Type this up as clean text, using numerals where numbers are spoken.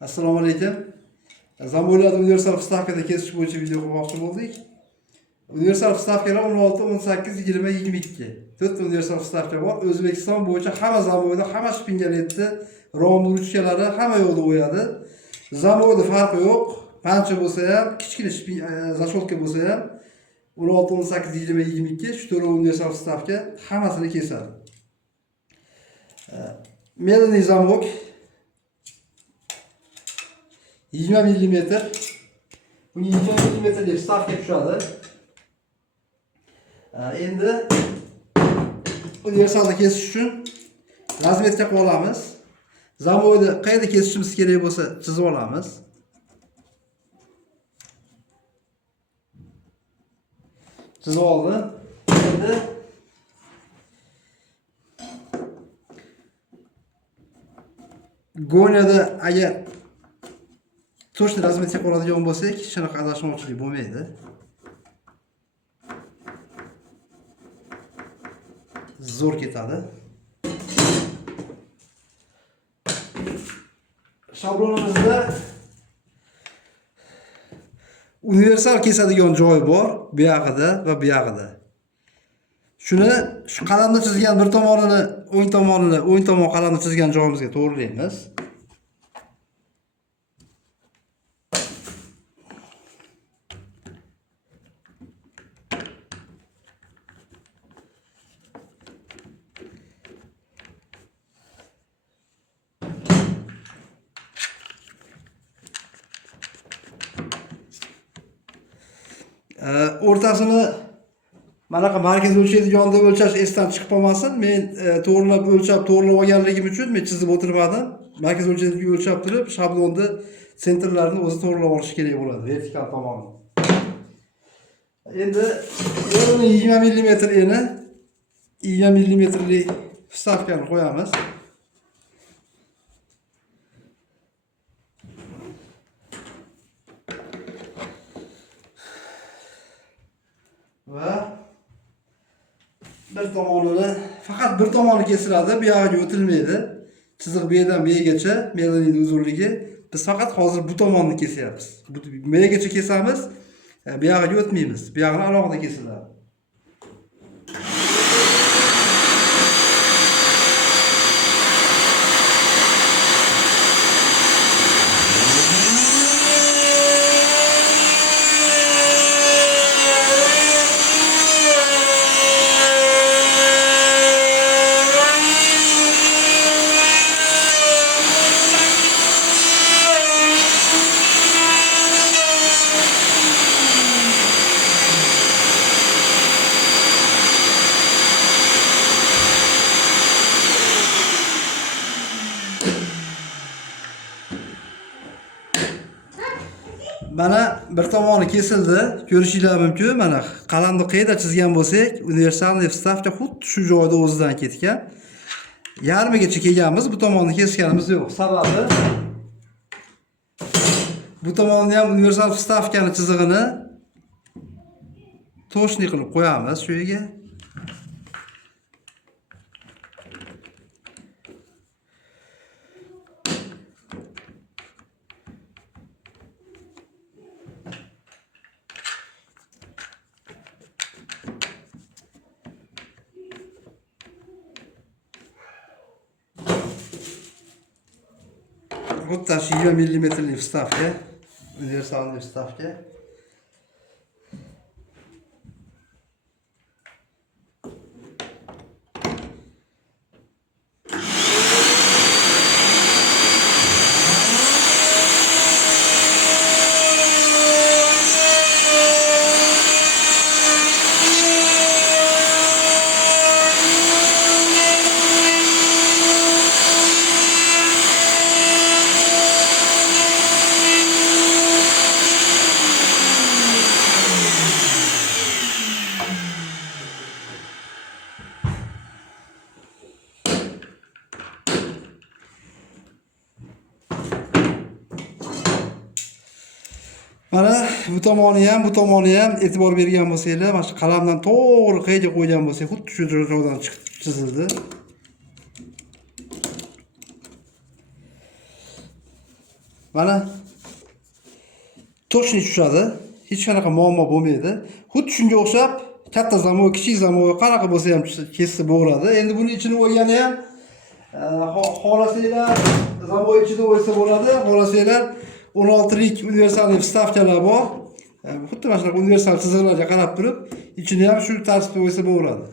Assalomu alaykum. Zamo'ylar universal vstavkada kesish bo'yicha video qilmoqchi bo'ldik. Universal vstavkalar 16, 18, 20, 22. 4 universal vstavka bor. O'zbekiston bo'yicha hamma zamo'yda, hamma shpingaletni, rom ruchkalari hamma yo'lda o'yadi. Zamo'yda farqi yo'q. Pancha bo'lsa ham, kichkina zashotka bo'lsa ham 16, 18, 20, 22 shu to'rtta universal vstavka hammasini kesadi. Medaniy zamok 20 mm. Bunga 20 mm deb stavka tushadi. Endi universalda kesish uchun razmetka qilib olamiz. Zamoyda qayerda kesishimiz kerak bo'lsa chizib olamiz. Chizib oldim. Endi go'nyada agar to'shni razmetka qiladigan bo'lsak, shunaqa adashmovchilik bo'lmaydi. Zo'r ketadi. Shablonimizda universal kesadigan joyi bor, bu yog'ida va bu yog'ida. Shuni shu qalamda chizgan bir tomonini, o'ng tomon qalamda chizgan joyimizga to'g'rilaymiz. O'rtasini manaqa markaz o'lchaydiganida o'lchash esdan chiqib qolmasin. Men to'g'rilab olganligim uchun men chizib o'tirmadim. Markaz o'lchaydigan o'lchab turib, shablonni sentrlarini o'zi to'g'rilab olish kerak bo'ladi, vertikal tomonni. Endi 20 mm eni 20 mmlik vstavkani qo'yamiz. Va bir tomonini, faqat bir tomoni kesiladi, bu yog'iga o'tilmaydi. Chiziq bu yerdan bu yergacha, medanining uzunligi. Biz faqat hozir bu tomonni kesyapmiz. Bu yergacha kesamiz, bu yog'iga o'tmaymiz. Bu yog'ini alohida kesiladi. Mana bir tomoni kesildi. Ko'rishinglar mumkin. Mana qalamni qayerda chizgan bo'lsak, universalniy vstavka xuddi shu joyda o'zidan ketgan. Yarmigacha kelganmiz, bu tomonni kesganimiz yo'q. Sababi bu tomonni ham universal vstavkani chizig'ini to'shni qilib qo'yamiz shu yerga. Xuddi 20 mmlik vstavka, universalniy vstavka. Mana bu tomoni ham e'tibor bergan bo'lsanglar, mana shu qalamdan to'g'ri qayga qo'ygan bo'lsak, xuddi shu joydan chiqib chizildi. Mana toshni tushadi. Hech qanaqa muammo bo'lmaydi. Xuddi shunga o'xshab katta zamoy, kichik zamoy qanaqa bo'lsa ham kesib bo'g'iladi. Endi buni ichini o'ygani ham xohlasanglar zamoy ichida o'ysa bo'ladi. Xohlasanglar 16 lik universalniy vstavkalar bor. Xuddi mana shunaqa universal chiziqlarga qarab turib, ichini ham shu tartibda o'ysa bo'ladi.